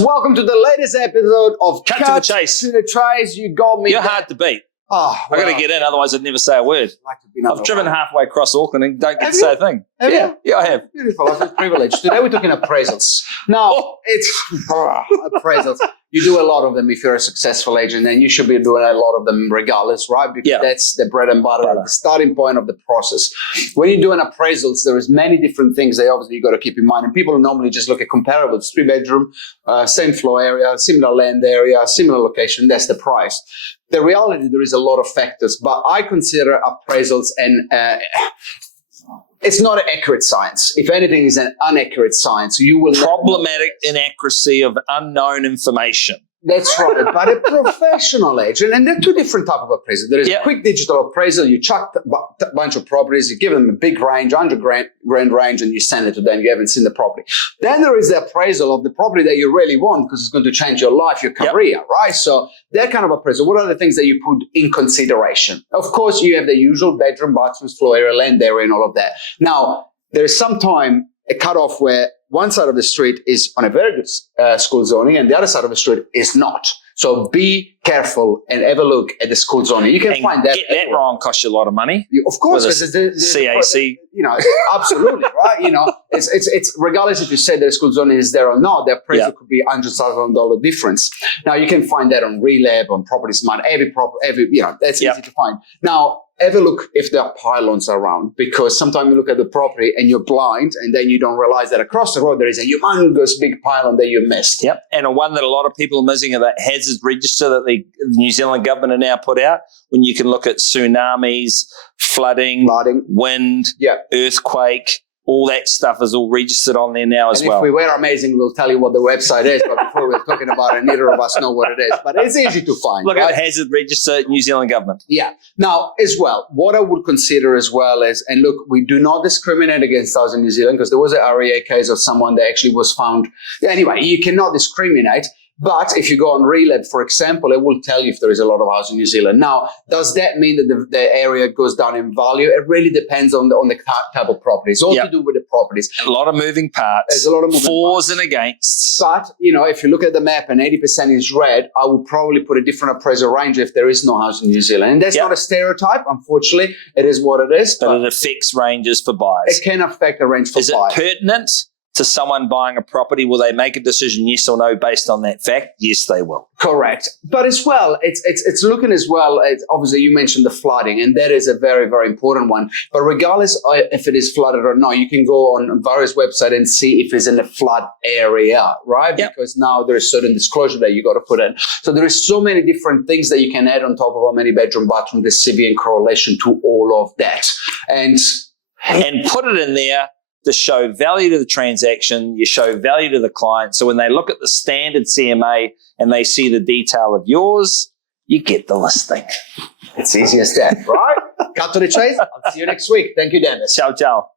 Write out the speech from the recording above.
welcome to the latest episode of Cut to the Chase. To the Chase. You got me. You're hard to beat. Oh, I got to get in, otherwise I'd never say a word. I've driven halfway across Auckland and don't get to say a thing. Yeah, I have. Beautiful. I feel privileged. Today we're talking appraisals. Now, it's appraisals. You do a lot of them if you're a successful agent, and you should be doing a lot of them regardless, right? Because that's the bread and butter, the starting point of the process. When you're doing appraisals, there is many different things that obviously you got to keep in mind. And people normally just look at comparables, 3-bedroom, same floor area, similar land area, similar location. That's the price. The reality, there is a lot of factors, but I consider appraisals it's not an accurate science. If anything, it's an inaccurate science. You will problematic inaccuracy of unknown information. That's right. But a professional agent, and there are two different types of appraisal. There is a quick digital appraisal. You chuck a bunch of properties, you give them a big range, 100 grand range, and you send it to them. You haven't seen the property. Then there is the appraisal of the property that you really want because it's going to change your life, your career, right? So that kind of appraisal, what are the things that you put in consideration? Of course, you have the usual bedroom, bathrooms, floor area, land area, and all of that. Now, there's sometime a cutoff where one side of the street is on a very good school zoning and the other side of the street is not. So be careful and have a look at the school zoning. You can find that. Get that wrong costs you a lot of money. Of course. CAC. Absolutely, right? It's regardless if you say the school zoning is there or not, the appraisal could be $100,000 difference. Now, you can find that on Relab, on Property Smart, that's easy to find. Now, have a look if there are pylons around, because sometimes you look at the property and you're blind and then you don't realize that across the road there is a humongous big pylon that you missed. Yep. And a one that a lot of people are missing are that hazard register that the New Zealand government are now put out, when you can look at tsunamis, flooding. Wind, earthquake. All that stuff is all registered on there now as well. If we were amazing, we'll tell you what the website is, but before we're talking about it, neither of us know what it is. But it's easy to find. Look at hazard register, New Zealand government. Yeah. Now, as well, what I would consider as well is, and look, we do not discriminate against us in New Zealand because there was a REA case of someone that actually was found. Anyway, you cannot discriminate. But if you go on Relab, for example, it will tell you if there is a lot of housing in New Zealand. Now, does that mean that the area goes down in value? It really depends on the type of property. It's all to do with the properties. A lot of moving parts. There's a lot of moving fors parts. and against. But, if you look at the map and 80% is red, I would probably put a different appraisal range if there is no house in New Zealand. And that's not a stereotype. Unfortunately, it is what it is. But it affects ranges for buyers. It can affect a range for buyers. Is it pertinent to someone buying a property? Will they make a decision, yes or no, based on that fact? Yes, they will. Correct. But as well, it's looking as well at, obviously you mentioned the flooding, and that is a very, very important one. But regardless if it is flooded or not, you can go on various websites and see if it's in a flood area, right? Because now there is certain disclosure that you got to put in. So there is so many different things that you can add on top of how many bedroom, bathroom, the CV in correlation to all of that. And put it in there to show value to the transaction, you show value to the client. So when they look at the standard CMA and they see the detail of yours, you get the listing. It's easy as that, right? Cut to the chase. I'll see you next week. Thank you, Dennis. Ciao, ciao.